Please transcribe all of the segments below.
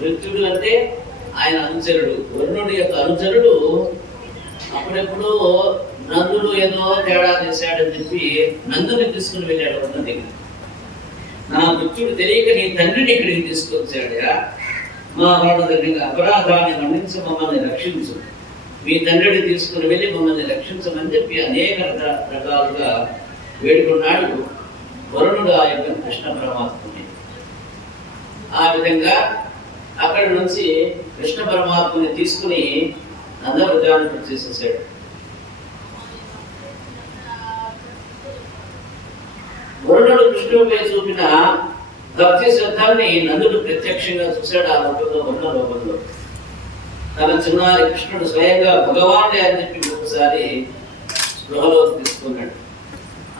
మృత్యుడు అంటే ఆయన అనుచరుడు, వరుణుడి యొక్క అనుచరుడు అప్పుడెప్పుడు నందుడు ఏదో తేడా చేశాడని చెప్పి నందుని తీసుకుని వెళ్ళాడు వరుణ దగ్గర. నా మృత్యుడు తెలియక నీ తండ్రిని ఇక్కడికి తీసుకొచ్చాడా, మా వాళ్ళ దగ్గర అపరాధాన్ని మన్నించి మమ్మల్ని రక్షించు, మీ తండ్రిని తీసుకుని వెళ్ళి మమ్మల్ని రక్షించమని చెప్పి అనేక రకాలుగా వేడుకున్నాడు వరుణుడు ఆ యొక్క కృష్ణ పరమాత్మని. ఆ విధంగా అక్కడి నుంచి కృష్ణ పరమాత్మని తీసుకుని నందవ్రజానికి వచ్చేసేసాడు. వరుణుడు కృష్ణుడిపై చూపిన భక్తి శ్రద్ధాన్ని నందుడు ప్రత్యక్షంగా చూశాడు. ఆ రూపంలో వరుణ రూపంలో తన చిన్నారి కృష్ణుడు స్వయంగా భగవానుడే అని చెప్పి ఒకసారి స్పృహలోకి తీసుకున్నాడు.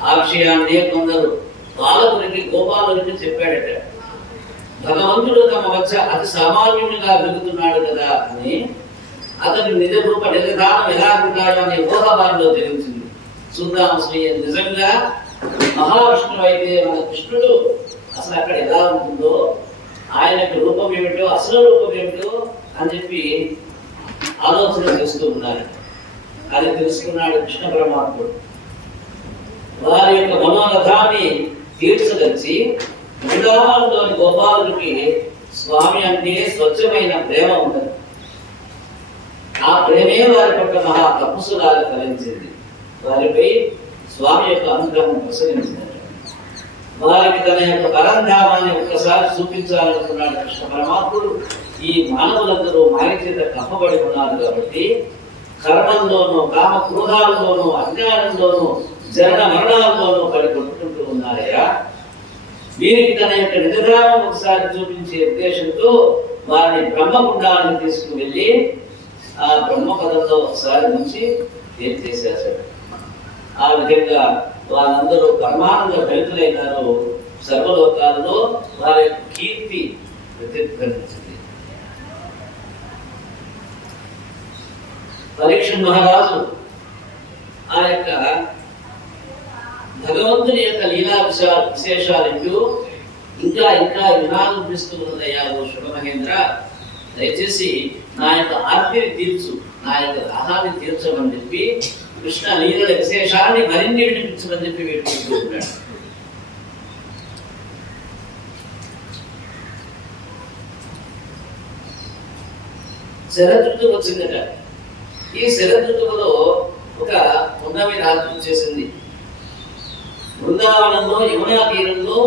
ఆ విషయాన్ని కొందరు బాలకునికి గోపాలునికి చెప్పాడట. భగవంతుడు తమ మధ్య అతి సామాన్యునిగా వెలుగుతున్నాడు కదా అని అతని నిజ రూప నిజధానం ఎలా ఉంటాయో అనే ఊహ వారిలో తెలిసింది. చూద్దాం శ్రీ నిజంగా మహావిష్ణువు అయితే మన కృష్ణుడు అసలు అక్కడ ఎలా ఉంటుందో, ఆయనకు రూపం ఏమిటో, అసలు రూపం ఏమిటో అని చెప్పి ఆలోచన చేస్తూ ఉన్నారు. అది తెలుసుకున్నాడు కృష్ణ పరమాత్ముడు. వారి యొక్క మనోరథాన్ని తీర్చదలిచి బృందావనంలోని గోపాలుడికి స్వామి అంటే స్వచ్ఛమైన ప్రేమ ఉంటుంది. ఆ ప్రేమే వారి పట్ల మహా తపస్సులాగా ఫలించింది. వారిపై స్వామి యొక్క అనుగ్రహం ప్రసరించింది. వారికి తన యొక్క పరంధామాన్ని ఒక్కసారి చూపించాలనుకున్నాడు కృష్ణ పరమాత్ముడు. ఈ మానవులందరూ మాయ చేత కప్పబడి ఉన్నారు కాబట్టి కర్మంలోనూ కామ క్రోధాలలోనూ అజ్ఞానంలోనూ జనన మరణాలలోనూ పడి కొట్టుకుంటూ ఉన్నారయ్యా. వీరికి తన యొక్క నిజధామం ఒకసారి చూపించే ఉద్దేశంతో వారిని బ్రహ్మకుండానికి తీసుకువెళ్ళి ఆ బ్రహ్మపదంలో ఒకసారి నుంచి ఏం చేసేసాడు. ఆ విధంగా వాళ్ళందరూ పరమానంద ఫలితులైనారు. సర్వలోకాలలో వారి యొక్క కీర్తి ప్రతిధ్వనించింది. పరీక్ష మహారాజు ఆ యొక్క భగవంతుని యొక్క లీలా విశేషాలు ఇంకా వినాలనిపిస్తూ ఉన్నదయ్యా ఓ శుభమహేంద్ర, దయచేసి నా యొక్క ఆర్తిని తీర్చు, నా యొక్క దాహాన్ని తీర్చమని చెప్పి కృష్ణ లీలల విశేషాన్ని మరిన్ని వినిపించమని చెప్పి వేడుకుంటూ ఉన్నాడు. శరదృతువు వచ్చిందట. ఈ శరదృతువులో ఒక ఉన్నమి రాత్రి వచ్చేసింది. బృందావనంలో యమునా తీరంలో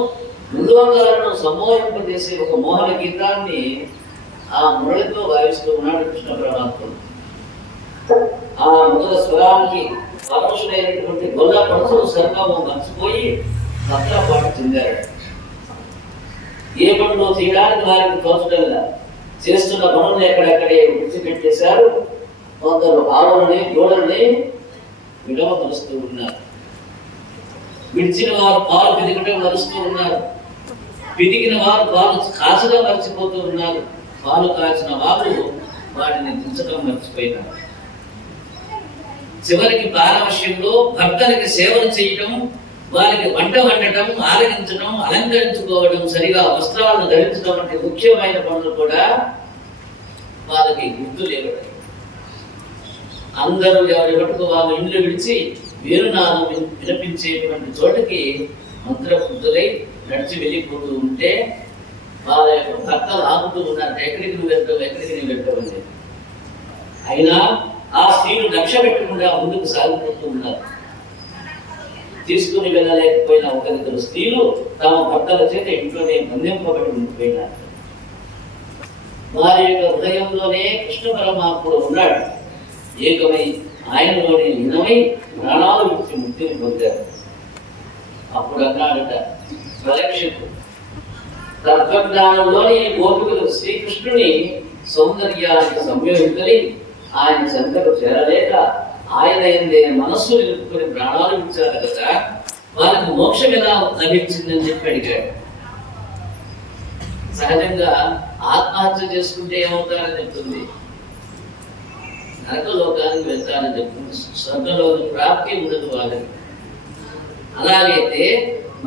మృదోంగాలను సమ్మోహింపజేసే ఒక మోహన గీతాన్ని ఆ మురళితో వాయిస్తూ ఉన్నాడు కృష్ణ పరమాత్ముడు. ఆ మృదుల స్వరానికి పరమశుడైనటువంటి గొల్ల పడుతులు సర్వము మర్చిపోయి భక్తపాటు చెందారు. ఏ పనులు చేయడానికి వారికి తోచడంగా చేస్తున్న పనులను ఎక్కడెక్కడే విడిచిపెట్టేశారు. కొందరు ఆవులని గోడల్ని విడవపరుస్తూ ఉన్నారు. విడిచిన వారు పాలు పిదికటం మరుస్తూ ఉన్నారు. పిదికిన వారు పాలు కాచడం మర్చిపోతూ ఉన్నారు. పాలు కాచిన వారు వాటిని దించడం మర్చిపోయినారు. చివరికి పారవశ్యంలో భక్తులకి సేవలు చేయటం, వారికి వంట వండటం, ఆరగించడం, అలంకరించుకోవడం, సరిగా వస్త్రాలను ధరించడం వంటి ముఖ్యమైన పనులు కూడా వాళ్ళకి గుర్తు లేవడం. అందరూ ఎవరి మటుకు వాళ్ళు ఇండ్లు విడిచి వేరునాదం వినిపించేటువంటి చోటకి మంత్రబుద్ధులై నడిచి వెళ్ళిపోతూ ఉంటే వాళ్ళ యొక్క భర్తలు ఆగుతూ ఉన్నారు. ఎక్కడికి నువ్వు వెళ్తావు. అయినా ఆ స్త్రీలు లక్ష్య పెట్టకుండా ముందుకు సాగిపోతూ ఉన్నారు. తీసుకుని వెళ్ళలేకపోయిన ఒకరిద్దరు స్త్రీలు తమ భర్తల చేత ఇంట్లోనే బంధింపబడి ఉండిపోయినారు. వారి యొక్క హృదయంలోనే కృష్ణ పరమాత్ముడు ఉన్నాడు. ఏకమై ఆయనలోనే లీనమై ప్రాణాలు విడిచి ముక్తిని పొందారు. అప్పుడు అన్నాడట పరీక్షకు, తత్వజ్ఞానంలోని గోపికలు శ్రీకృష్ణుని సౌందర్యానికి సంయోగితులై ఆయన చెంతకు చేరలేక ఆయన ఎందే మనస్సు నిలుపుకొని ప్రాణాలు ఇచ్చారు కదా, వారికి మోక్షం ఎలా లభించిందని చెప్పి అడిగాడు. సహజంగా ఆత్మహత్య చేసుకుంటే ఏమవుతారని చెప్తుంది, నరకలోకానికి వెళ్తారని చెప్తుంది. స్వర్గలోకి ప్రాప్తి ఉండదు వాళ్ళకి. అలాగైతే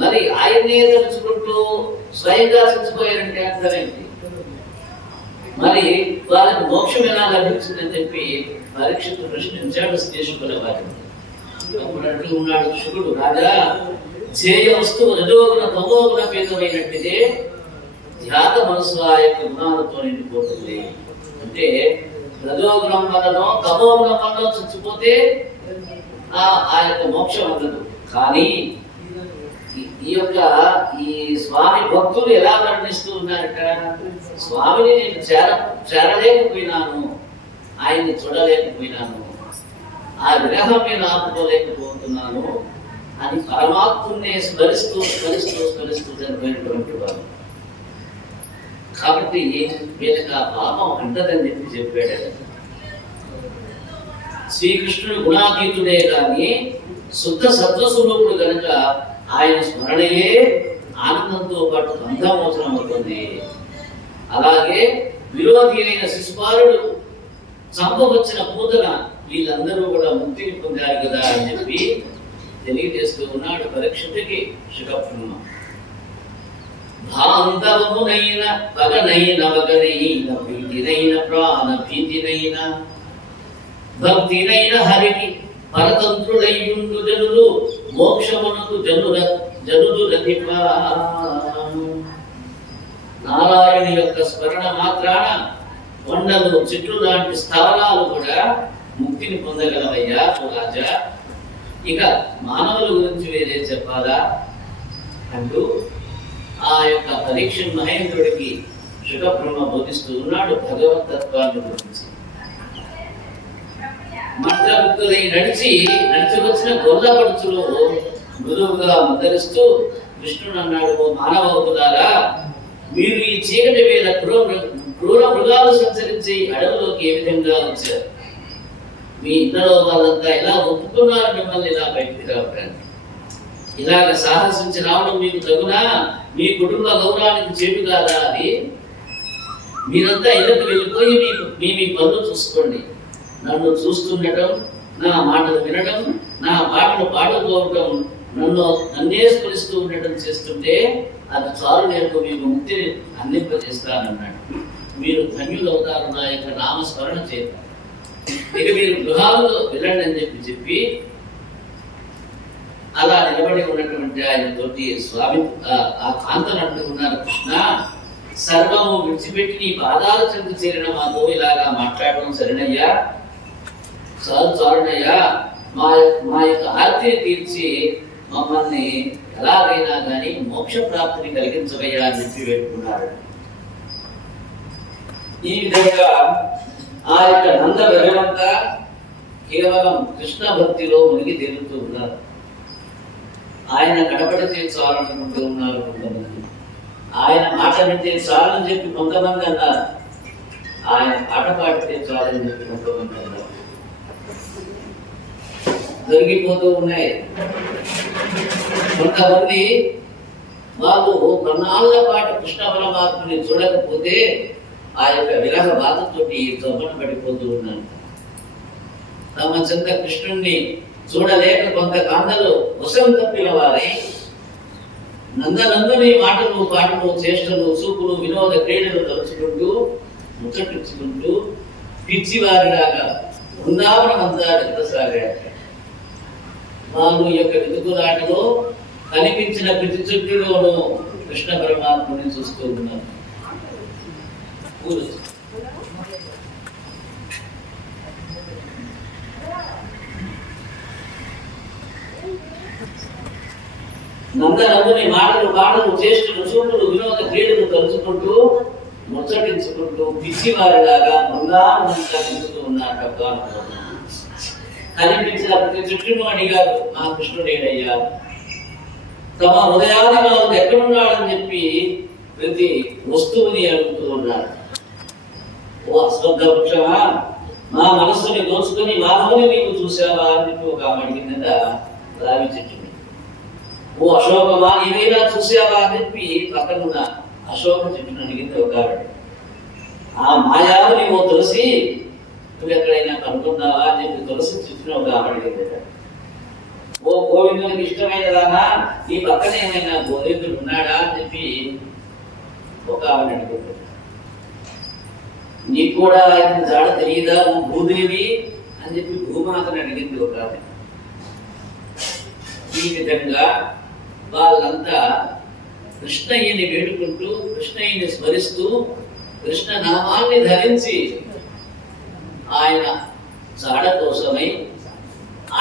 మరి ఆయన్నే తలుచుకుంటూ స్వయంగా చచ్చిపోయారంటే అర్థమైంది. మరి వాళ్ళకి మోక్షం ఎలా లభించిందని చెప్పి పరీక్షిత్తు ప్రశ్నించాడు శేషుకుల వారిని. అప్పుడు అంటూ ఉన్నాడు శుకుడు, రాజా ధ్యేయ వస్తువు రజోగుణ తమోగుణ భేదమైనట్టిదే ధ్యాత మనసు ఆ యొక్క గుణాలతో నిండిపోతుంది. అంటే రజోగుణం వలనో తమోగుణం వలన చచ్చిపోతే ఆ యొక్క మోక్షం ఉండదు. కానీ ఈ స్వామి భక్తులు ఎలా వర్ణిస్తూ ఉన్నారట, స్వామిని నేను చేరలేకపోయినాను, ఆయన్ని చూడలేకపోయినాను, ఆ విరహం నేను ఆపుకోలేకపోతున్నాను అని పరమాత్ముని స్మరిస్తూ స్మరిస్తూ స్మరిస్తూ చనిపోయినటువంటి వారు. కాబట్టి వీళ్ళకి ఆ పాపం అంటదని చెప్పాడు. శ్రీకృష్ణుడు గుణాతీతుడే కానీ శుద్ధ సత్వస్వరూపుడు కనుక ఆయన స్మరణయే ఆనందంతో పాటు బంధమోచనం అవుతుంది. అలాగే విరోధి అయిన శిశుపాలుడు చంపవచ్చిన పూతన వీళ్ళందరూ కూడా ముక్తిని పొందారు కదా అని చెప్పి తెలియజేస్తూ ఉన్నాడు పరీక్షితుడికి శుకబ్రహ్మ. బాంధవమునైన పగనైన వగనైన ప్రీతినైన ప్రాణ భీతినైన భక్తినైన హరికి పరతంత్రుడయ్యుండు జనులు మోక్షమునకు జనులు రతిపా. నారాయణి యొక్క స్మరణ మాత్రాన కొండలు చెట్లు లాంటి స్థావరాలు కూడా ముక్తిని పొందగలవయ్యా రాజా. ఇక మానవుల గురించి వేరే చెప్పాలా అంటూ ఆ యొక్క పరీక్ష మహేంద్రుడికి శుకబ్రహ్మ బోధిస్తూ ఉన్నాడు భగవతత్వాన్ని గురించి. మంత్రముక్తులై నడిచి వచ్చిన గొల్లపడుచులు మృదువుగా ముద్దరిస్తూ కృష్ణుడు అన్నాడు, ఓ మానవకులారా, మీరు ఈ చీకటి వేళ క్రూర మృగాలు సంచరించి అడవులోకి ఏ విధంగా వచ్చారు? మీ ఇంట్లో వాళ్ళంతా ఇలా ఒప్పుకున్నారు మిమ్మల్ని ఇలా బయటికి రావడానికి. ఇలాగ సాహసించి రావడం మీకు తగునా? మీ కుటుంబ గౌరవానికి చేటు కాదా? అది మీరంతా ఇళ్ళకి వెళ్ళిపోయి మీ పనులు చూసుకోండి. నన్ను చూస్తుండటం, నా మాటలు వినడం, నా పాటలు పాడుకోవటం, నన్నే స్మరిస్తూ ఉండటం చేస్తుంటే అది చాలు, నేను మీకు ముక్తిని అందింపజేస్తానన్నాడు. మీరు ధన్యులు అవుతారు నా యొక్క నామస్మరణ చేత. ఇక మీరు గృహాలలో వెళ్ళండి అని చెప్పి అలా నిలబడి ఉన్నటువంటి ఆయనతోటి స్వామి ఆ కాంతను అంటూ ఉన్నారు, కృష్ణ సర్వము విడిచిపెట్టి నీ పాదాల చెంత చేరిన మాతో ఇలాగా మాట్లాడడం సరేనయ్యా, చాలునయ్యా, మా యొక్క ఆర్తిని తీర్చి మమ్మల్ని ఎలాగైనా కానీ మోక్ష ప్రాప్తిని కలిగించవయ్యా అని చెప్పి వేడుకున్నాడు. ఈ విధంగా ఆ యొక్క నంద భగవంతా కేవలం కృష్ణ భక్తిలో మునిగి తేలుతూ ఉన్నారు. ఆయన కడపడితే చాలనుకుంటూ ఉన్నారు కొంతమంది, ఆయన మాట వింటే చాలని చెప్పి కొంతమంది అన్నారు, ఆయన పాట పాడితే చాలని చెప్పి కొంతమంది అన్నారు. జరిగిపోతూ ఉన్నాయి. కొంతమంది వాళ్ళు కొన్నాళ్ళ పాటు కృష్ణ పరమాత్మని చూడకపోతే ఆ యొక్క విరహ బాధతోటి చొప్పన పడిపోతూ ఉన్నారు. తమ చెంత కృష్ణుణ్ణి చూడలేక కొంతకాంతలు వశం తప్పిన వారై నందనందుని మాటలు పాటలు చేష్టలు చూపులు వినోద క్రీడలు తలుచుకుంటూ ముచ్చటించుకుంటూ పిచ్చివారిలాగా బృందావనం అంతా వెతసాగారు. వాళ్ళు యొక్క వెతుకులాటలో కనిపించిన ప్రతి చుట్టూలోనూ కృష్ణ పరమాత్మని చూస్తూ ఉన్నారు. నందనందుని మాటలు పాటలు చేష్టలు చూపులు వినోద క్రీడలు తలుచుకుంటూ ముచ్చటించుకుంటూ పిచ్చివారిలాగా బృందావనంతా వెతుకుతూ ఉన్నారట. కనిపించిన ప్రతి చుట్టూ అడిగారు, మా కృష్ణుడేడయ్యా? తమ హృదయాది వాళ్ళు ఎక్కడున్నాడని చెప్పి ప్రతి వస్తువుని అడుగుతూ ఉన్నారు. ఓ అశ్వద్ధ వృక్షమా, మా మనస్సుని దోచుకొని మాధవుని నీవు చూసావా అని చెప్పి ఒక ఆమె అడిగిందట రావి చెట్టుని. ఓ అశోకమా, ఏమైనా చూసావా అని చెప్పి పక్కనున్న అశోక చెట్టును అడిగింది ఒక ఆవిడ. ఆ మాయావుని ఓ తులసి, నువ్వు ఎక్కడైనా కనుక్కున్నావా అని చెప్పి తులసి చెట్టును ఒక ఆమె అడిగిందట. ఓ గోవిందునికి ఇష్టమైనదానా, ఈ పక్కన ఏమైనా గోవిందుడు ఉన్నాడా అని చెప్పి ఒక ఆమె అడిగింది, నీకు కూడా ఆయన జాడ తెలియదా, నువ్వు భూదేవి అని చెప్పి భూమాతను అడిగింది ఒక ఆమె. ఈ విధంగా వాళ్ళంతా కృష్ణయ్యని వేడుకుంటూ, కృష్ణయ్యని స్మరిస్తూ, కృష్ణ నామాన్ని ధరించి ఆయన జాడ కోసమై,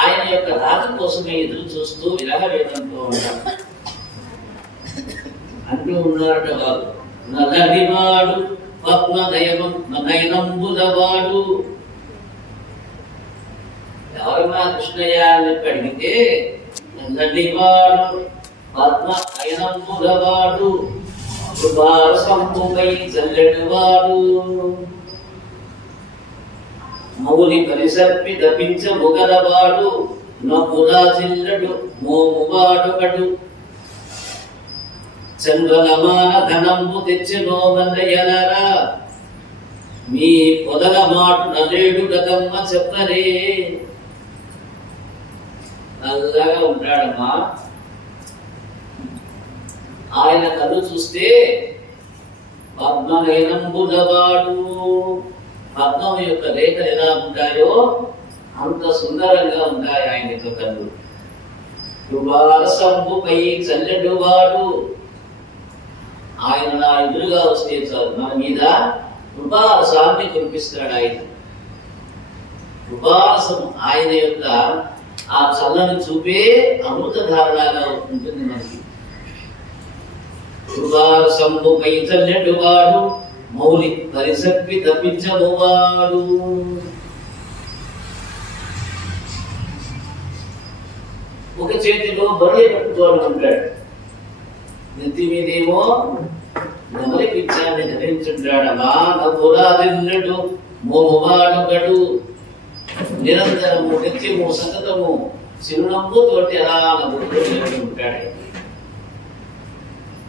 ఆయన యొక్క రాక కోసమే ఎదురు చూస్తూ విరహ వేదంతో ఉన్నారు. అంటూ ఉన్నారట వారు, నల్లడివాడు పద్మనయనంబులవాడు. ఎవరన్నా కృష్ణయ్య అని చెప్పి అడిగితే, నల్లడివాడు పద్మనయనంబులవాడు, కృపారసంబుపై చల్లడివాడు, మౌలి పరిసర్పి దపించ ముగలవాడు, నవ్వులా చిల్లడు మోమువాడొకడు, చంద్రలమాన ధనంబు తెచ్చినో మల్లయ్యలారా, మీ పొదల మాటు నలేడు గతమ్మ చెప్పరే. నల్లగా ఉంటాడమ్మా. ఆయన కళ్ళు చూస్తే పద్మనయనంబులవాడు, పద్మం యొక్క రేఖలు ఎలా ఉంటాయో అంత సుందరంగా ఉంటాయి ఆయన యొక్క కళ్ళు. కృపారసంబుపై చల్లడువాడు, ఆయన నా ఎదురుగా వస్తే చాలు, మన మీద కృపారసాన్ని కురిపిస్తాడు ఆయన. కృపారసం ఆయన యొక్క ఆ చల్లని చూపే అమృతధారలాగా ఉంటుంది మనకి. కృపారసంబుపై చల్లడువాడు, మౌలి పరిసర్పి తప్పించబోవాడు. ఒక చేతిలో బర్రె పట్టుకోవడం ఉంటాడు, నెత్తి మీదేమో నెమలి పిచ్చాన్ని ధరించుంటాడమ్మా. నవ్వురాదిల్లడు మోమువాడొకడు, నిరంతరము నిత్యము సతతము చిరునవ్వు తోటి అలా నవ్వుతూ ఉంటాడు.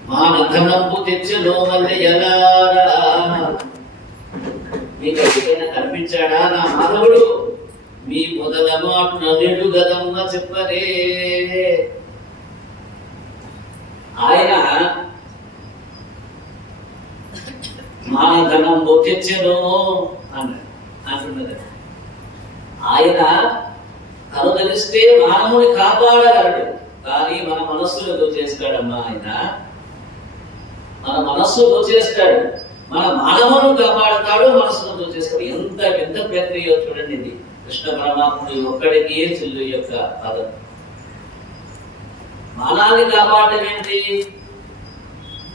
మానధనంబు తెచ్చెనో మల్లయ్యలారా, మీకు ఎక్కడైనా కనిపించాడా నా మాధవుడు, మీ మొదల మాట నలుడు గదమ్మ చెప్పరే. ఆయన మానధనంబు తెచ్చెనో అంటున్నది. ఆయన కనుదలిస్తే మానవుని కాపాడగలడు, కానీ మన మనస్సులో దోచేస్తాడమ్మా. ఆయన మన మనస్సు దోచేస్తాడు, మన మానవును కాపాడుతాడు, మనస్సును దోచేస్తాడు. ఎంత పెద్ద ప్రక్రియ చూడండి ఇది. కృష్ణ పరమాత్ముడు ఒక్కడికి చెల్లు యొక్క పదం. మానాన్ని కాపాడటం ఏంటి?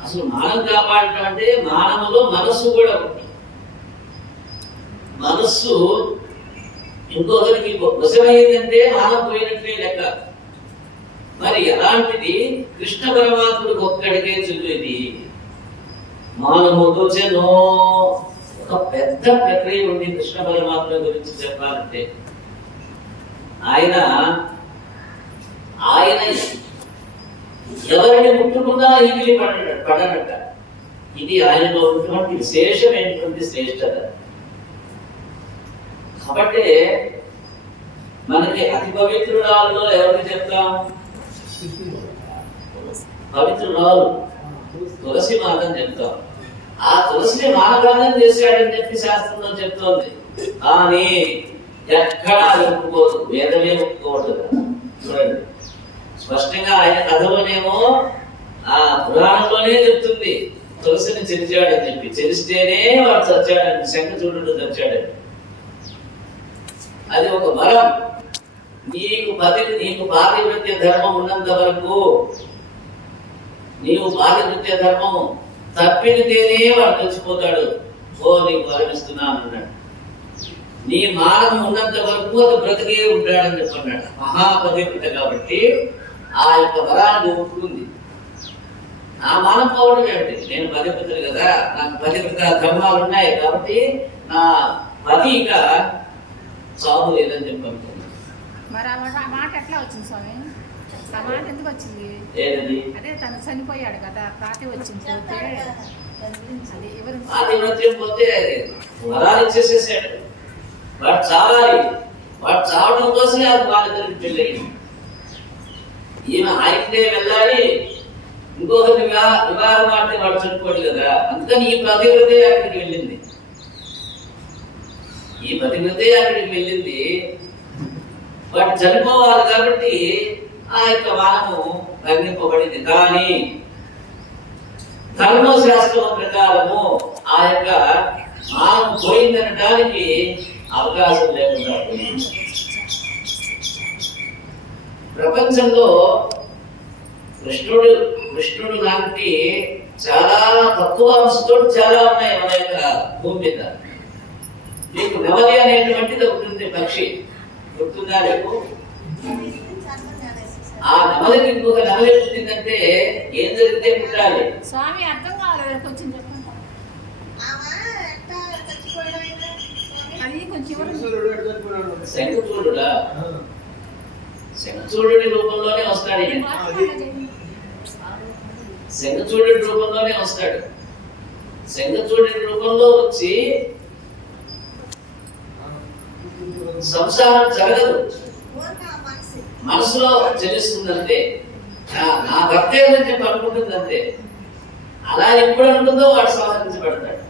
అసలు మానం కాపాడటం అంటే మానవులో మనస్సు కూడా ఉంది. మనస్సు ఇంకొకరికి వశమైందంటే మానం పోయినట్లే లెక్క. మరి ఎలాంటిది? కృష్ణ పరమాత్ముడికి ఒక్కడికే చెల్లు ఇది. మానము దోచెనో, ఒక పెద్ద ప్రక్రియ ఉంది కృష్ణ పరమాత్మ గురించి చెప్పాలంటే. ఆయన ఎవరిని ముట్టుకున్నా ఈగిలి పడనట. ఇది ఆయనలో ఉన్నటువంటి విశేషమైనటువంటి శ్రేష్టత. కాబట్టి మనకి అతి పవిత్రురాల్లో ఎవరికి చెప్తాం? పవిత్రురాలు తులసి మాతని చెప్తాం. ఆ తులసిని మానభంగం చేశాడని చెప్పి శాస్త్రంలో చెప్తోంది. కానీ ఎక్కడా ఒప్పుకోదు, వేదమే ఒప్పుకోవట్లేదు. చూడండి, స్పష్టంగా ఆయన కథలోనేమో ఆ పురాణంలోనే చెప్తుంది తులసిని చెరిచాడని చెప్పి. చెరిస్తేనే వాడు చచ్చాడని, శంఖచూడుడు చచ్చాడని. అది ఒక వరం. నీకు పాతివృత్య ధర్మం ఉన్నంత వరకు, నీవు పాతివృత్య ధర్మం తప్పితేనే వాడు చచ్చిపోతాడు. ఓ నీకు వరమిస్తున్నాను అన్నాడు. నీ మానం ఉన్నంత వరకు అది బ్రతికే ఉంటాడని చెప్పన్నాడు. మహాపతివ్రత కాబట్టి ఆ యొక్క వరాన్ని ఒప్పుకుంది. నా మానం పోవడం ఏమిటి? నేను పతివ్రతలు కదా, నాకు పతివ్రత ధర్మాలు ఉన్నాయి కాబట్టి నా పతి ఇక చావు లేదని చెప్పాను. మరి ఆ మాట ఎట్లా వచ్చింది స్వామి? ఆ మాట ఎందుకు వచ్చింది? ఏది? అదే తను చనిపోయాడు కదా, ప్రాతి వచ్చింది. పాతివ్రత్యం పోతే వరాలు ఇచ్చేసేసాడు. వాడు చావాలి, వాడు చావడం కోసమే అది వాళ్ళిద్దరికి పెళ్ళయింది. ఈమె ఆయనకే వెళ్ళాలి, ఇంకొకరి వివాహం ఆడితే వాడు చనిపోడు కదా. అందుకని ఈ పతివ్రతే అక్కడికి వెళ్ళింది. ఈ పతివ్రతే అక్కడికి వెళ్ళింది. వాడు చనిపోవాలి కాబట్టి ఆ యొక్క వానము తగ్గింపబడింది. కానీ ధర్మశాస్త్రం ప్రకారము ఆ యొక్క మానము పోయిందనడానికి అవకాశం లేకుండా పోయింది. ప్రపంచంలో కృష్ణుడు లాంటి చాలా తక్కువ అంశతో చాలా ఉన్నాయి మన యొక్క భూమి మీద. మీకు నెమలి అనేటువంటిది ఒకటి పక్షి గుర్తుందా మీకు? ఆ నెమలికి ఇంకొక నెమలి పుట్టిందంటే ఏం జరిగితే పుట్టాలి? స్వామి అర్థం కాలేదు కొంచెం చెప్పండి. అది కొంచెం శంఖచూడుడా? శంఖచూడుడి రూపంలోనే వస్తాడు. శంఖచూడుడి రూపంలోనే వస్తాడు. శంఖచూడుడి రూపంలో వచ్చి సంసారం జరగదు, మనసులో చెల్లిస్తుందంతే. నా భర్తే అని చెప్పి అనుకుంటుంది అంతే. అలా ఎప్పుడు అనుకుందో వాడు సంహరించబడతాడు.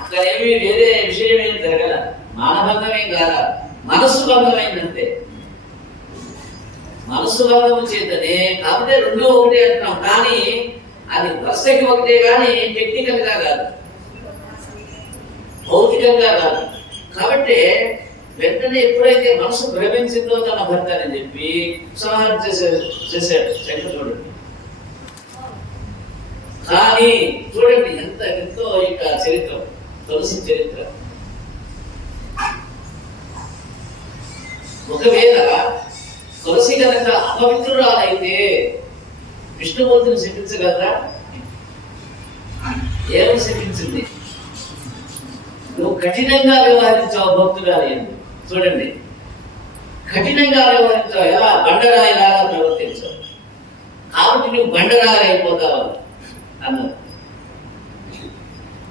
అక్కడ ఏమి వేరే విషయం ఏం జరగల, మానభంగమేం కాదా, మనస్సు భంగమైందంతే. మనస్సు భంగం చేతనే కాబట్టి రెండు ఒకటే అంటున్నాం. కానీ అది వరుసకి ఒకటే కానీ టెక్నికల్ గా కాదు, భౌతికంగా కాదు. కాబట్టి వెంటనే ఎప్పుడైతే మనసు భ్రమించిందో తన భర్త అని చెప్పి సంహారం చేశాడు శంఖచూడు. కానీ చూడండి ఎంతో ఇక చరిత్ర, తులసి చరిత్ర. ఒకవేళ తులసి కనుక అపవిత్రురాలైతే విష్ణుమూర్తిని శపించగలరా? ఏమని శపించింది? నువ్వు కఠినంగా వ్యవహరించావు భక్తురాలి. చూడండి, కఠినంగా వ్యవహరించావు, ఎలా బండరాయిలాగా ప్రవర్తించావు, కాబట్టి నువ్వు బండరాయి అయిపోతావు అన్నారు.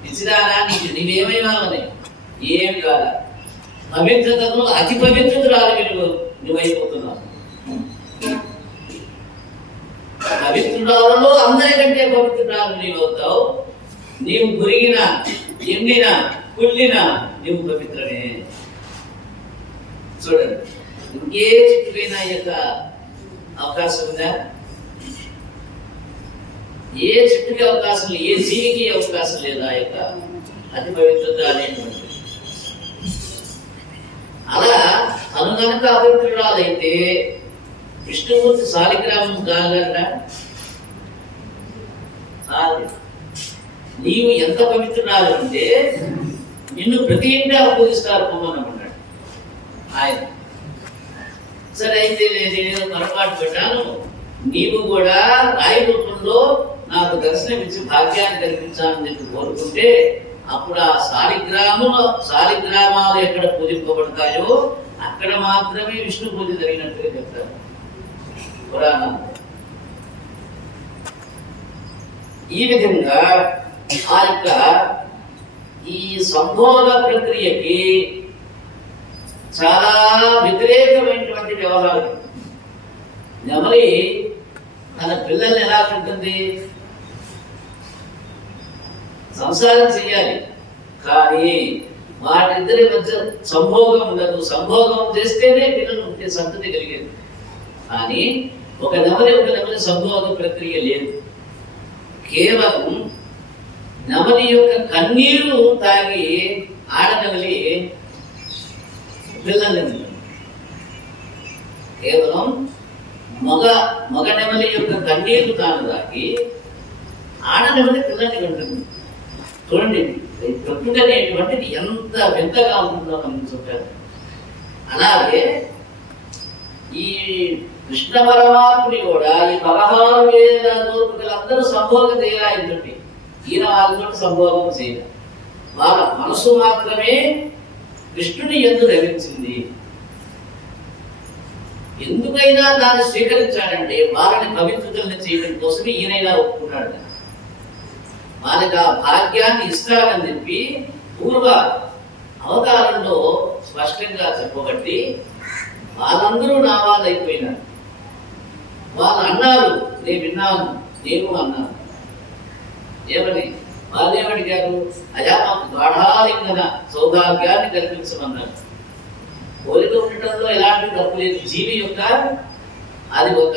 పిచ్చిదానా, నీవేమైనావని ఏమి కాదా, పవిత్రతను అతి పవిత్రురాలు నువ్వైపోతున్నావు. పవిత్రురాలలో అందరికంటే పవిత్రురాలు నీవు అవుతావు. నీవు గురిగిన, ఎండిన, కుళ్ళిన నీవు పవిత్రమే. చూడండి, ఇంకే చెట్టుకైనా యొక్క అవకాశం ఉందా? ఏ చెట్టుకి అవకాశం లేదు, ఏ జీవికి అవకాశం లేదు ఆ యొక్క అతి పవిత్రత అనేటువంటి. అలా తను కనుక అపవిత్రురాలైతే విష్ణుమూర్తి శాలిగ్రామం కాగలరా? నీవు ఎంత పవిత్రురాలు అంటే నిన్ను ప్రతి ఇంటా పూజిస్తారు పొమ్మన్నాడు ఆయన. సరే అయితే నేను పొరపాటు పెట్టాను, నీవు కూడా రాయి రూపంలో నాకు దర్శనం ఇచ్చి భాగ్యాన్ని కల్పించాలని చెప్పి కోరుకుంటే అప్పుడు ఆ శాలిగ్రామాలు ఎక్కడ పూజింపబడతాయో అక్కడ మాత్రమే విష్ణు పూజ జరిగినట్టుగా చెప్తారు పురాణం. ఈ విధంగా ఆ యొక్క ఈ సంభోగ ప్రక్రియకి చాలా వ్యతిరేకమైనటువంటి వ్యవహారం. నెమలి తన పిల్లల్ని ఎలా ఉంటుంది? సంసారం చెయ్యాలి, కానీ వాటిద్దరి మధ్య సంభోగం ఉండదు. సంభోగం చేస్తేనే పిల్లలు ఉంటే సంతతి కలిగేది. కానీ ఒక నెమలి సంభోగ ప్రక్రియ లేదు. కేవలం నెమలి యొక్క కన్నీరు తాగి ఆడనెమలి పిల్లల్ని, కేవలం మగ నెమలి యొక్క కన్నీరు తాను తాగి ఆడనెమలి పిల్లల్ని కంటుంది. చూడండి, ప్రకృతి అనేటువంటిది ఎంత వింతగా ఉంటుందో మనం చూపారు. అలాగే ఈ కృష్ణ పరమాత్ముడి కూడా ఈ 16,000 గోపికలందరూ సంభోగం చేయాలి. ఈయన వాళ్ళతో సంభోగం చేయాలి. వాళ్ళ మనసు మాత్రమే కృష్ణుని యందు రమించింది. ఎందుకైనా దాన్ని స్వీకరించాడంటే వాళ్ళని పవిత్రతల్ని చేయడం కోసమే ఈయనైనా ఒప్పుకున్నాడు. వాళ్ళకి ఆ భాగ్యాన్ని ఇస్తాడని చెప్పి పూర్వ అవతారంలో స్పష్టంగా చెప్పబట్టి వాళ్ళందరూ నా వాళ్ళు అయిపోయినారు. వాళ్ళు అన్నారు, నేను విన్నాను, నేను అన్నాను. ఏమని? వాళ్ళు ఏమడిగారు? అయా మాకు గాఢాలింగన సౌభాగ్యాన్ని కల్పించమన్నారు. కోరిక ఉండటంలో ఎలాంటి తప్పు లేదు. జీవి యొక్క అది ఒక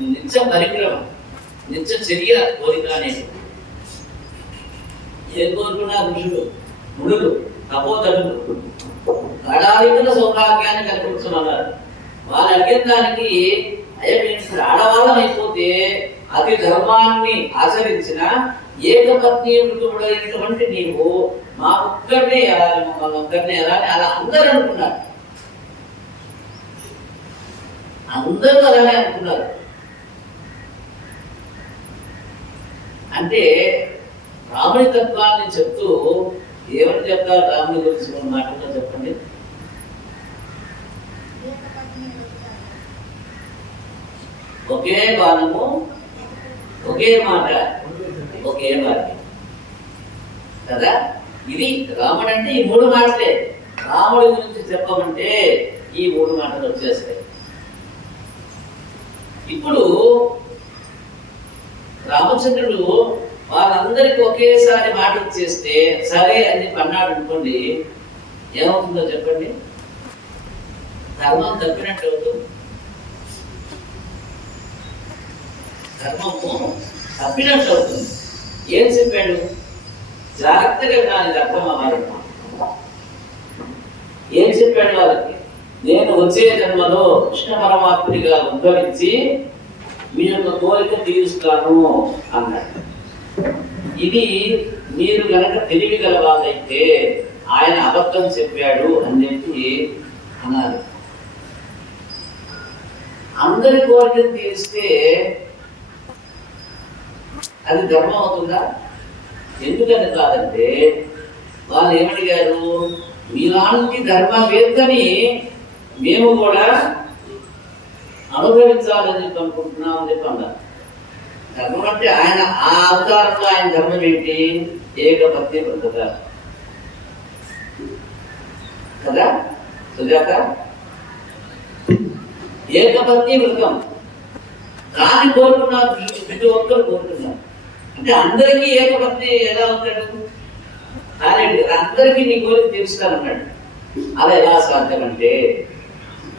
నిత్య పరిక్రమ, నిత్య చర్య కోరిక అనేది. ఏం కోరుకున్నా ఋషులు, మునులు, తపోధనులు గాఢాలింగన సౌభాగ్యాన్ని కల్పించమన్నారు. వాళ్ళు అడిగిన దానికి అయ్యా మేము ఆడవాళ్ళం అయిపోతే అతి ధర్మాన్ని ఆచరించిన ఏకపత్ని మృతుడైనటువంటి నీవు మా ఒక్కరినే ఎలాలి, మమ్మల్ని ఒక్కరినే ఎలాలి అలా అందరూ అనుకున్నారు. అందరూ అలానే అనుకున్నారు. అంటే రాముడి తత్వాన్ని చెప్తూ ఏమని చెప్తారు? రాముడి గురించి కొన్ని మాటల్లో చెప్పండి. ఒకే బాణము, ఒకే మాట, ఒకే వాక్యం కదా. ఇది రాముడు అంటే ఈ మూడు మాటలే. రాముడి గురించి చెప్పమంటే ఈ మూడు మాటలు వచ్చేస్తాయి. ఇప్పుడు రామచంద్రుడు వాళ్ళందరికీ ఒకేసారి మాట ఇచ్చేస్తే సరే అని పన్నాడు అనుకోండి, ఏమవుతుందో చెప్పండి? ధర్మం తప్పినట్టు అవుతుంది. ధర్మము తప్పినట్టు అవుతుంది. ఏం చెప్పాడు? జాగ్రత్తగా దానికి అర్థం అవ్వాలి. ఏం చెప్పాడు వాళ్ళకి? నేను వచ్చే జన్మలో కృష్ణ పరమాత్ముడిగా ఉద్భవించి మీ యొక్క కోరిక తీరుస్తాను అన్నాడు. ఇది మీరు కనుక తెలివి గల వాళ్ళైతే ఆయన అబద్ధం చెప్పాడు అని చెప్పి అన్నారు. అందరి కోరికను తీరిస్తే అది ధర్మం అవుతుందా? ఎందుకని కాదంటే వాళ్ళు ఏమడిగారు? మీలాంటి ధర్మవేత్తని మేము కూడా అనుభవించాలని చెప్పి అనుకుంటున్నాం అని చెప్పి అన్నారు. ధర్మం అంటే ఆయన ఆ అవతారంలో ఆయన ధర్మం ఏంటి? ఏకపత్ని వ్రతత కదా సుజాత. ఏకపత్ని వ్రతం దాన్ని కోరుకున్నారు. ప్రతి ఒక్కరు కోరుకున్నారు. అంటే అందరికీ ఏకపత్ని ఎలా ఉంటాడు? కాలేదు, అందరికీ నీ కోరిక తీరుస్తానన్నాడు. అలా ఎలా సాధ్యం అంటే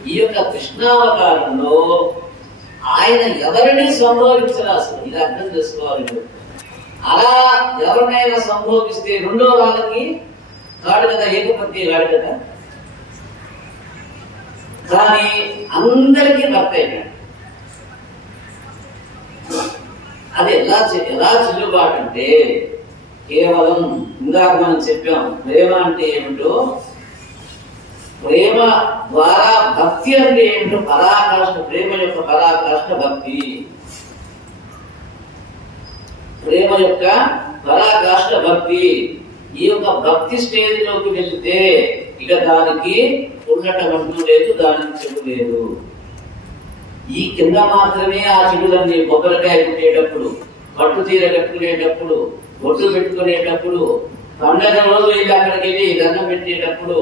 ఈ యొక్క కృష్ణావతారంలో ఆయన ఎవరిని సంభోగించరాదు. ఇది అర్థం చేసుకోవాలి. అలా ఎవరినైనా సంభోగిస్తే రెండో వాళ్ళకి కాడు కదా, ఏకపత్ని కాడు కదా. కానీ అందరికీ భర్త అయినాడు. అది ఎలా చెల్లుబాటు అంటే కేవలం ఇందాక మనం చెప్పాం, ప్రేమ అంటే ఏమిటో, ప్రేమ ద్వారా భక్తి అంటే ఏమిటో, పరాకాష్ఠ, ప్రేమ యొక్క పరాకాష్ఠ భక్తి. ప్రేమ యొక్క పరాకాష్ఠ భక్తి. ఈ యొక్క భక్తి స్టేజ్ లోకి వెళ్తే ఇక దానికి ఉండటం అంటూ లేదు, దానికి చెడు లేదు. ఈ కింద మాత్రమే ఆ చెడులన్నీ కొబ్బరికాయ కుట్టేటప్పుడు, పట్టు తీర కట్టుకునేటప్పుడు, బొట్టు పెట్టుకునేటప్పుడు, పండగ రోజు వెళ్ళి అక్కడికి వెళ్ళి దండం పెట్టేటప్పుడు,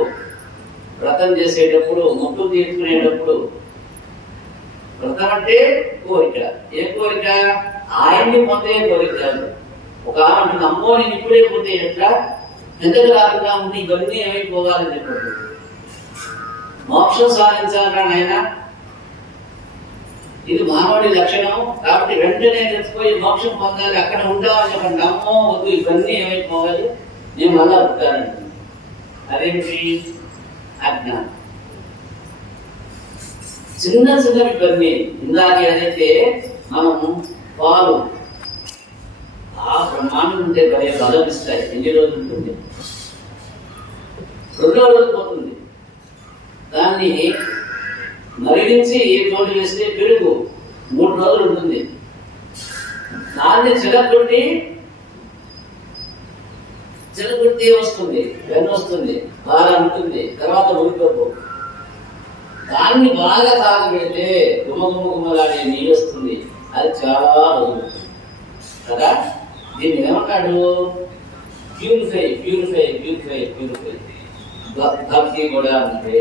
వ్రతం చేసేటప్పుడు, మొక్కు తీర్చుకునేటప్పుడు. వ్రతం అంటే కోరిక. ఏ కోరిక? ఆయన్ని పొందే కోరిక. ఒక ఆమె నమ్మో నేను ఇప్పుడే పోతే ఎట్లా, ఎందుకు రాకుండా ఉండి ఇవన్నీ ఏమైపోవాలని చెప్పాడు. మోక్షం సాధించాలరా నాయన, ఇది మానవుడి లక్షణం. కాబట్టి వెంటనే తెచ్చిపోయి మోక్షం పొందాలి, అక్కడ ఉండాలని చెప్పండి. నమ్మో వద్దు, ఇవన్నీ ఏమైపోవాలి, నేను మళ్ళా పుట్టానండి. అదేంటి? అజ్ఞానం. చిన్న చిన్నవి ఇవన్నీ. ఇందాక ఏదైతే మనం పాలు ఆ బ్రహ్మాండం ఉంటే భలే బలం ఇస్తాయి. ఎన్ని రోజులు ఉంటుంది? రెండో రోజు పోతుంది. దాన్ని మరిగించి తోడు వేస్తే పెరుగు 3 రోజులు ఉంటుంది. దాన్ని చిలకొట్టి వస్తుంది, వెన్న వస్తుంది, బాగా ఉంటుంది, తర్వాత ఉడిపోపు. దాన్ని బాగా తాగబెడితే గుమ్మలాడే నీళ్ళు వస్తుంది. అది చాలా రోజులు కదా. దీన్ని ఏమన్నాడు? ప్యూరిఫై. భక్తి కూడా అంటే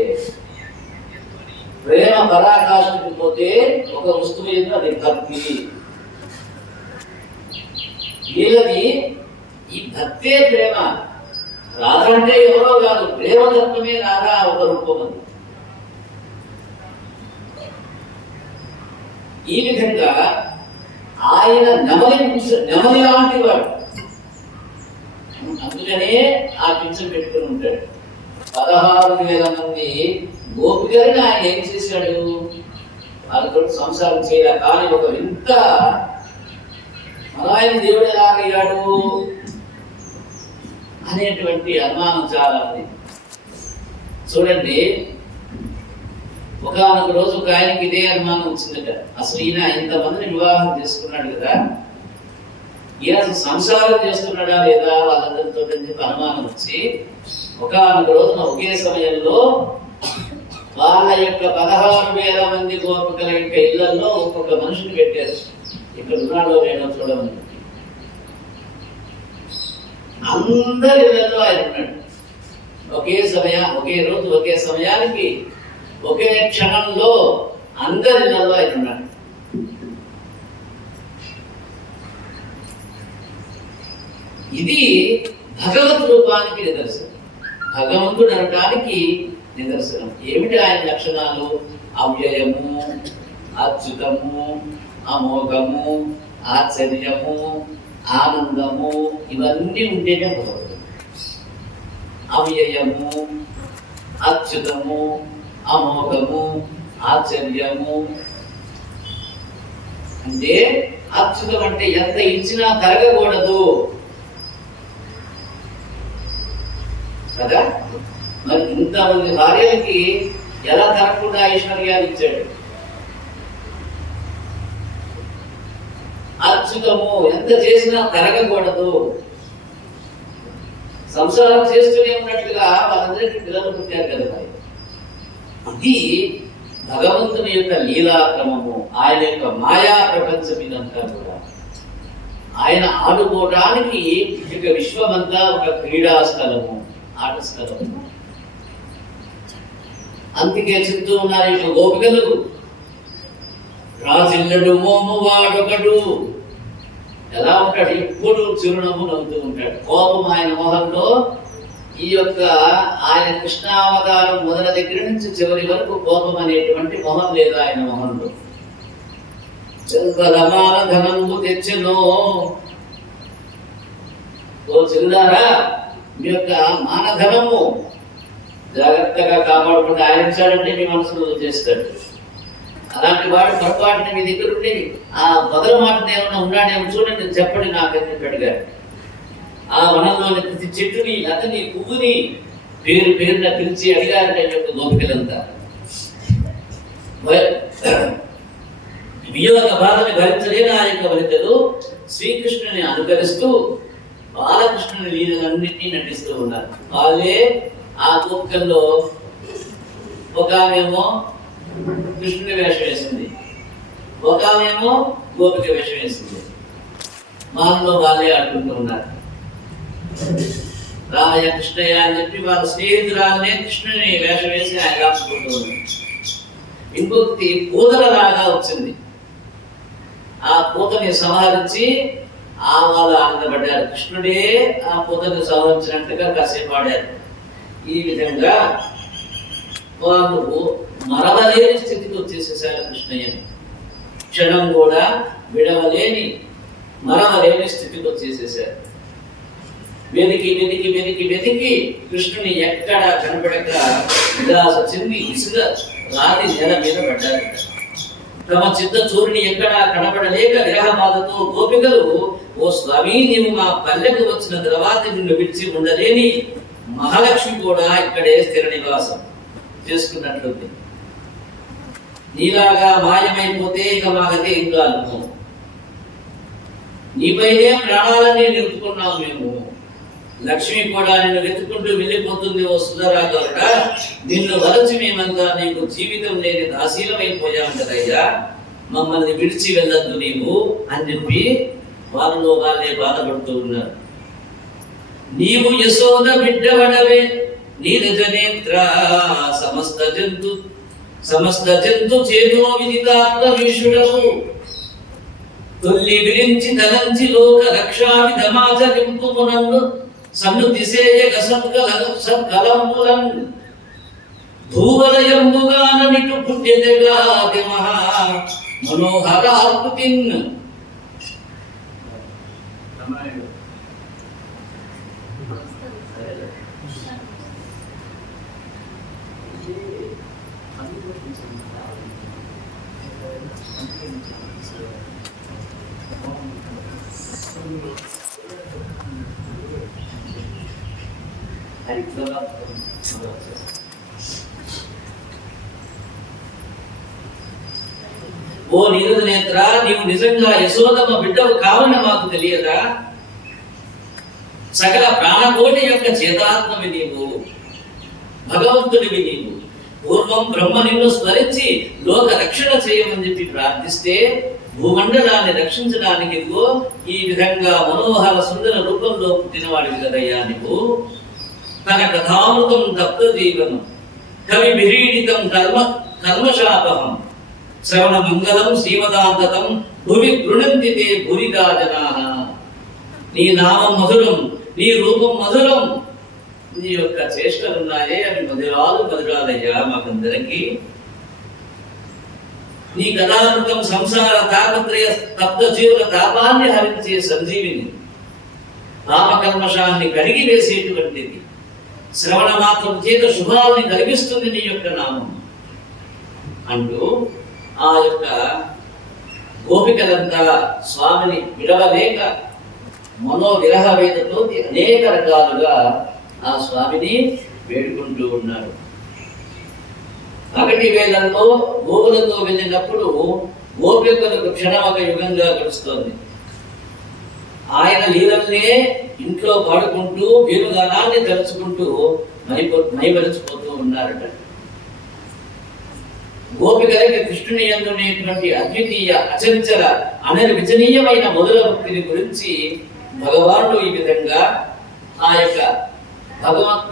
ప్రేమ పరాకాష్ఠకి పోతే ఒక వస్తువు ఏందో అది భక్తి. వీళ్ళది ఈ భక్తే ప్రేమ. రాధ అంటే ఎవరో కాదు, ప్రేమతత్వమే రాధ ఒక రూపం అది. ఈ విధంగా ఆయన నెమలి లాంటి వాడు. అందుకనే ఆ పింఛం పెట్టుకుని ఉంటాడు. 16,000 మంది గోపికలను ఆయన ఏం చేశాడు? వాళ్ళతో సంసారం చేయాలి. కానీ ఒక వింత ఆయన దేవుడు ఎలాగయ్యాడు అనేటువంటి అనుమానం చాలా ఉంది. చూడండి, ఒకనొక రోజు ఒక ఆయనకి ఇదే అనుమానం వచ్చిందట. అసలు ఈయన ఇంతమందిని వివాహం చేసుకున్నాడు కదా, ఈయన అసలు సంసారం చేస్తున్నాడా లేదా వాళ్ళందరితో అని చెప్పి అనుమానం వచ్చి ఒకనొక రోజున ఒకే సమయంలో వాళ్ళ యొక్క 16,000 మంది గోపికల యొక్క ఇళ్లలో ఒక్కొక్క మనిషిని పెట్టారు. ఇక్కడ ఉన్నాడో లేదో చూడమని. అందరి ఇళ్లలో ఆయన ఉన్నాడు. ఒకే రోజు ఒకే సమయానికి ఒకే క్షణంలో అందరి ఇళ్లలో ఆయన ఉన్నాడు. ఇది భగవత్ రూపానికి నిదర్శనం, భగవంతుడు అనడానికి నిదర్శనం. ఏమిటి ఆయన లక్షణాలు? అవ్యయము, అచ్యుతము, అమోఘము, ఆశ్చర్యము, ఆనందము, ఇవన్నీ ఉంటేనే భగవంతుడు. అవ్యయము, అచ్యుతము, అమోఘము, ఆశ్చర్యము అంటే అచ్యుతం అంటే ఎంత ఇచ్చినా తరగకూడదు కదా. మరి ఇంతమంది భార్యలకి ఎలా తరగకుండా ఐశ్వర్యాలు ఇచ్చాడు. అచ్యుతము, ఎంత చేసినా తరగకూడదు. సంసారం చేస్తూనే ఉన్నట్టుగా వాళ్ళందరికీ పిల్లలు పుట్టారు కదా. మరి ఇది భగవంతుని యొక్క లీలాక్రమము, ఆయన యొక్క మాయా ప్రపంచం. ఇదంతా కూడా ఆయన ఆడుకోవడానికి ఇక విశ్వమంతా ఒక క్రీడా స్థలము, ఆట స్థలము. అందుకే చెప్తూ ఉన్నారు ఇక గోపికలు, రాజిల్లడు మోము వాడొకడు. ఎలా ఉంటాడు? ఎప్పుడు చిరునవ్వు నవ్వుతూ ఉంటాడు. కోపం ఆయన మొహంలో, ఈ యొక్క ఆయన కృష్ణావతారం మొదల దగ్గర నుంచి చివరి వరకు కోపం అనేటువంటి మొహం లేదు ఆయన మొహంలో. చెల్వలమాన ధనంబు తెచ్చెనో. ఓ చిరుదారా, మీ యొక్క మానధనము జాగ్రత్తగా కాపాడుకుంటే ఆయన ఇచ్చాడంటే మీ మనసులో చేస్తాడు. అలాంటి వాడు పొరపాటున మీ దగ్గర ఉండి ఆ మొదల మాటను ఏమన్నా ఉన్నాడేమో చూడండి, చెప్పండి నాకు అని అడిగారు. ఆ వనంలోని ప్రతి చెట్టుని, అతని పువ్వుని పేరున పిలిచి అడిగారంటే యొక్క గోపికలంతా. వియోగ బాధని భరించలేని ఆ యొక్క వనితలు శ్రీకృష్ణుని అనుకరిస్తూ బాలకృష్ణుని లీలలన్నింటినీ నటిస్తూ ఉన్నారు. వాళ్ళే ఆ గోపికల్లో ఒక ఆమెమో కృష్ణుని వేషం వేసింది, ఒక ఆమెమో గోపిక వేషం వేసింది. వాళ్ళలో వాళ్ళే ఆడుకుంటూ ఉన్నారు. రామయ్య కృష్ణయ్య అని చెప్పి వాళ్ళ స్నేహితురాలనే కృష్ణుని వేషం వేసి ఆయన రాసుకుంటూ ఉన్నారు. ఇంకొకటి పూతలలాగా వచ్చింది. ఆ పూతని సంహరించి వాళ్ళు ఆనందపడ్డారు. కృష్ణుడే ఆ పూతని సంహరించినట్టుగా కాసేపు ఆడారు. ఈ విధంగా వాళ్ళు మరవలేని స్థితికి వచ్చేసేసారు కృష్ణయ్యని. క్షణం కూడా విడవలేని మరవలేని స్థితికి వచ్చేసేసారు. వెతికి వెతికి వెతికి వెతికి కృష్ణుని ఎక్కడ కనపడక విలాస చెంది ఇసుక రాతి నేల మీద పడ్డారు. తమ చిత్త చూరిని ఎక్కడా కనపడలేక విరహ బాధతో గోపికలు, ఓ స్వామి, నీవు మా పల్లెకు వచ్చిన తర్వాత నిన్ను విడిచి ఉండలేని మహాలక్ష్మి కూడా ఇక్కడే స్థిర నివాసం చేసుకున్నట్లుంది. నీలాగా మాయమైపోతే ఇక మాకతే ఇంకా అనుభవం. నీపైనే ప్రాణాలన్నీ నిలుపుకున్నాం మేము. లక్ష్మి కూడా నిన్ను వెతుకుంటూ వెళ్ళిపోతుంది. ఓ సుందరాకారుడా, నిన్ను వలచి మేమంతా నీకు జీవితం లేని దాసీలమైపోయాం కదయ్యా, మమ్మల్ని విడిచి వెళ్ళద్దు నీవు అని చెప్పి వాళ్ళలో వాళ్ళే బాధపడుతూ ఉన్నారు. నీవు యశోద బిడ్డవడవే నీరజనేత్ర సమస్త జంతు చేతో విదితాత్మ విషుడవు. తొల్లి విరించి తలంచి లోక రక్షా విధమాచరింపుమునందు సన్నుతిసేయగ సత్కలంబులన్ భూవలయంబుగాన నిటు పుణ్యదగా మహా మనోహరార్పుతిన్. ఓ నీరద నేత్ర, నీవు నిజంగా యశోదమ్మ బిడ్డవు కావని మాకు తెలియదా? సకల ప్రాణకోటి యొక్క చేతాత్మవి నీవు, భగవంతుడివి నీవు. పూర్వం బ్రహ్మ నిన్ను స్మరించి లోక రక్షణ చేయమని చెప్పి ప్రార్థిస్తే భూమండలాన్ని రక్షించడానికి ఇదిగో ఈ విధంగా మనోహర సుందర రూపంలో పుట్టినవాడివి కదయ్యా నీవు. తన కథామృతం తప్త జీవనం కవి విహీడితం కర్మశాపహం శ్రవణ మంగళం శ్రీమదాంతతం భువి గృణంతి తే భురిదా జనాః. నీ నామం మధురం, నీ రూపం మధురం, నీ యొక్క చేష్టలున్నాయే అవి మధురాలయ్యా మాకందరికి. నీ కథామృతం సంసార తాపత్రయ తప్త జీవుల తాపాన్ని హరించే సంజీవిని, పాపకల్మషాన్ని కడిగి వేసేటువంటిది, శ్రవణ మాత్రం చేత శుభాల్ని కలిగిస్తుంది నీ యొక్క నామం అంటూ ఆ యొక్క గోపికలంతా స్వామిని విడవలేక మనోవిరహ వేదతో అనేక రకాలుగా ఆ స్వామిని వేడుకుంటూ ఉన్నారు. పగటి వేళల్లో గోవులతో వెళ్ళినప్పుడు గోపికలకు క్షణం ఒక యుగంగా గడుస్తోంది. ఆయన లీలల్నే ఇంట్లో పాడుకుంటూ వేణుగానాన్ని తలుచుకుంటూ మైమరిచిపోతూ ఉన్నారట. గోపికలకి కృష్ణుని యందునేటువంటి అద్వితీయ అచంచల అనిర్వచనీయమైన మొదల భక్తిని గురించి భగవానుడు ఈ విధంగా ఆ యొక్క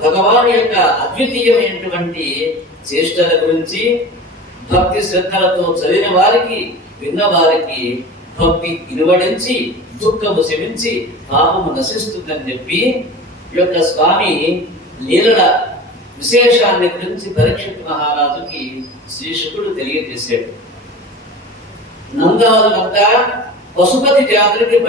భగవాను యొక్క అద్వితీయమైనటువంటి చేష్టల గురించి భక్తి శ్రద్ధలతో చదివిన వారికి విన్న వారికి భక్తి ఇనువడించి దుఃఖము శమించి పాపము నశిస్తుందని చెప్పి ఈ యొక్క స్వామి లీలల విశేషాన్ని గురించి పరీక్షిత్ మహారాజుకి శ్రీ శుకుడు తెలియజేశాడు. నందాదులంతా పశుపతి జాతరకి